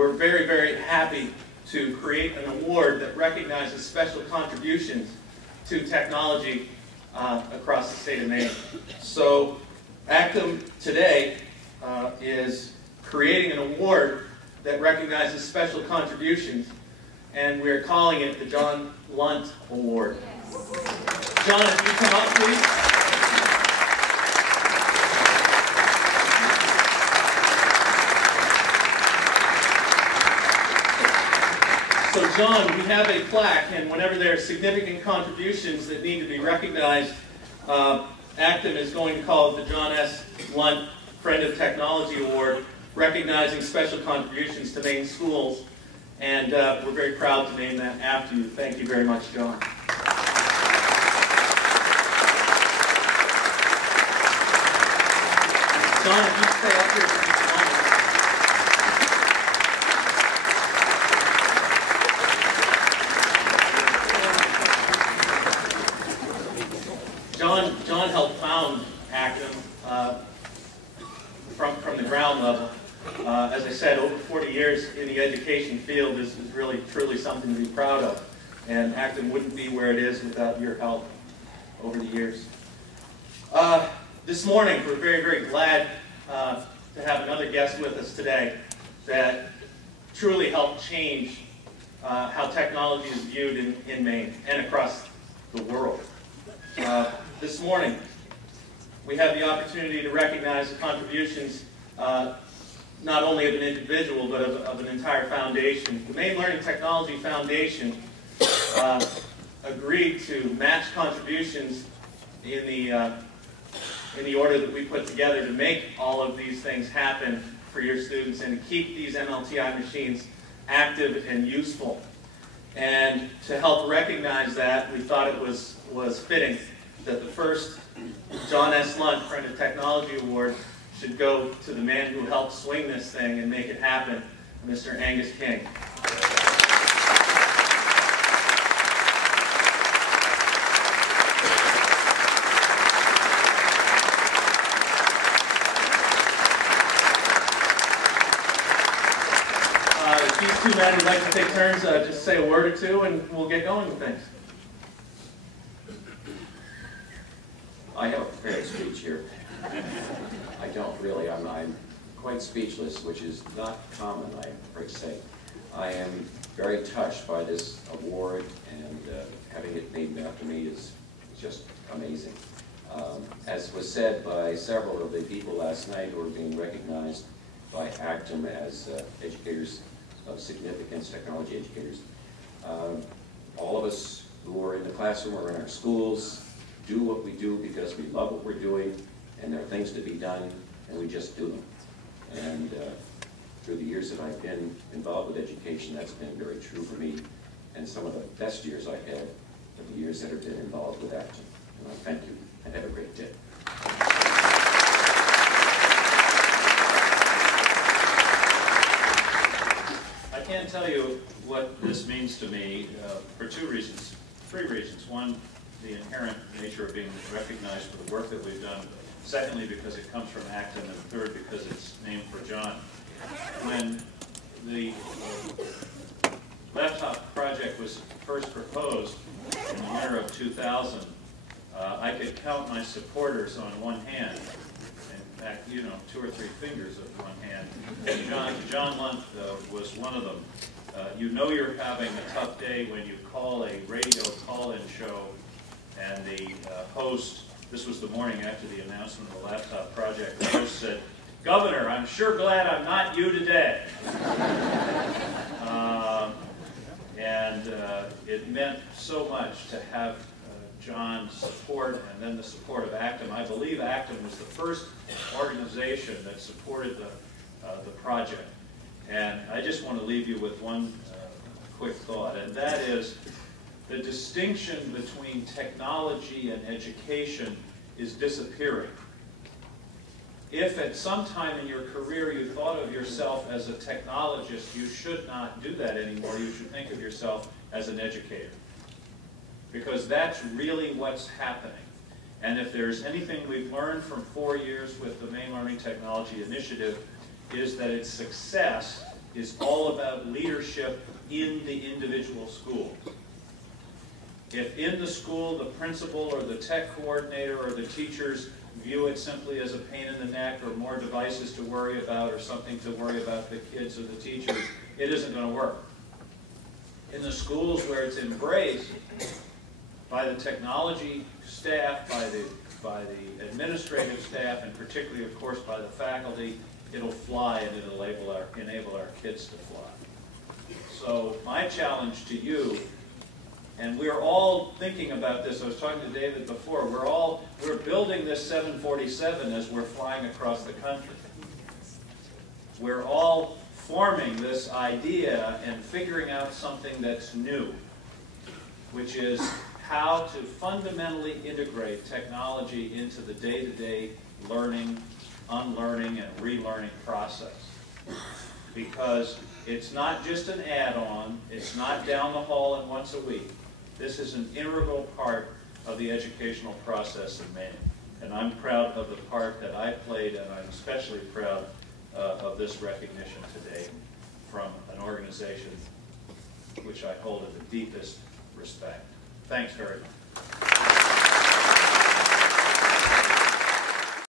we're very, very happy to create an award that recognizes special contributions to technology across the state of Maine. So ACTEM today is creating an award that recognizes special contributions, and we're calling it the John Lunt Award. John, if you come up, please. So John, we have a plaque, and whenever there are significant contributions that need to be recognized, ACTEM is going to call it the John S. Lunt Friend of Technology Award, recognizing special contributions to Maine schools, and we're very proud to name that after you. Thank you very much, John. John, if you stay up here for just a moment. John helped found ACTEM from the ground level. As I said, over 40 years in the education field is really, truly something to be proud of. And ACTEM wouldn't be where it is without your help over the years. This morning, we're very, very glad to have another guest with us today that truly helped change how technology is viewed in Maine and across the world. This morning, we have the opportunity to recognize the contributions not only of an individual, but of an entire foundation. The Maine Learning Technology Foundation agreed to match contributions in the order that we put together to make all of these things happen for your students and to keep these MLTI machines active and useful. And to help recognize that, we thought it was fitting that the first John S. Lunt Friend of Technology Award should go to the man who helped swing this thing and make it happen, Mr. Angus King. If these two men would like to take turns, just say a word or two and we'll get going with things. I have a prepared speech here. I don't really. I'm quite speechless, which is not common, I'm afraid to say. I am very touched by this award, and having it named after me is just amazing. As was said by several of the people last night who are being recognized by ACTEM as educators of significance, technology educators, all of us who are in the classroom or in our schools do what we do because we love what we're doing, and there are things to be done, and we just do them. And through the years that I've been involved with education, that's been very true for me, and some of the best years I've had are the years that have been involved with ACTEM. And I thank you, and have a great day. I can tell you what this means to me for three reasons. One, the inherent nature of being recognized for the work that we've done. Secondly, because it comes from ACTEM, and third, because it's named for John. When the laptop project was first proposed in the year of 2000, I could count my supporters on one hand. In fact, 2 or 3 fingers of one hand. And John Lunt was one of them. You know you're having a tough day when you call a radio call-in show and the host, this was the morning after the announcement of the laptop project, the host said, "Governor, I'm sure glad I'm not you today." It meant so much to have John's support and then the support of ACTEM. I believe ACTEM was the first organization that supported the project. And I just want to leave you with one quick thought, and that is the distinction between technology and education is disappearing. If at some time in your career you thought of yourself as a technologist, you should not do that anymore. You should think of yourself as an educator. Because that's really what's happening. And if there's anything we've learned from 4 years with the Maine Learning Technology Initiative, is that its success is all about leadership in the individual school. If in the school the principal or the tech coordinator or the teachers view it simply as a pain in the neck or more devices to worry about or something to worry about the kids or the teachers, it isn't going to work. In the schools where it's embraced by the technology staff, by the administrative staff, and particularly, of course, by the faculty, it'll fly and it'll enable our kids to fly. So my challenge to you, and we're all thinking about this, I was talking to David before, we're building this 747 as we're flying across the country. We're all forming this idea and figuring out something that's new, which is how to fundamentally integrate technology into the day-to-day learning, unlearning, and relearning process. Because it's not just an add-on, it's not down the hall and once a week. This is an integral part of the educational process in Maine. And I'm proud of the part that I played, and I'm especially proud of this recognition today from an organization which I hold in the deepest respect. Thanks very much.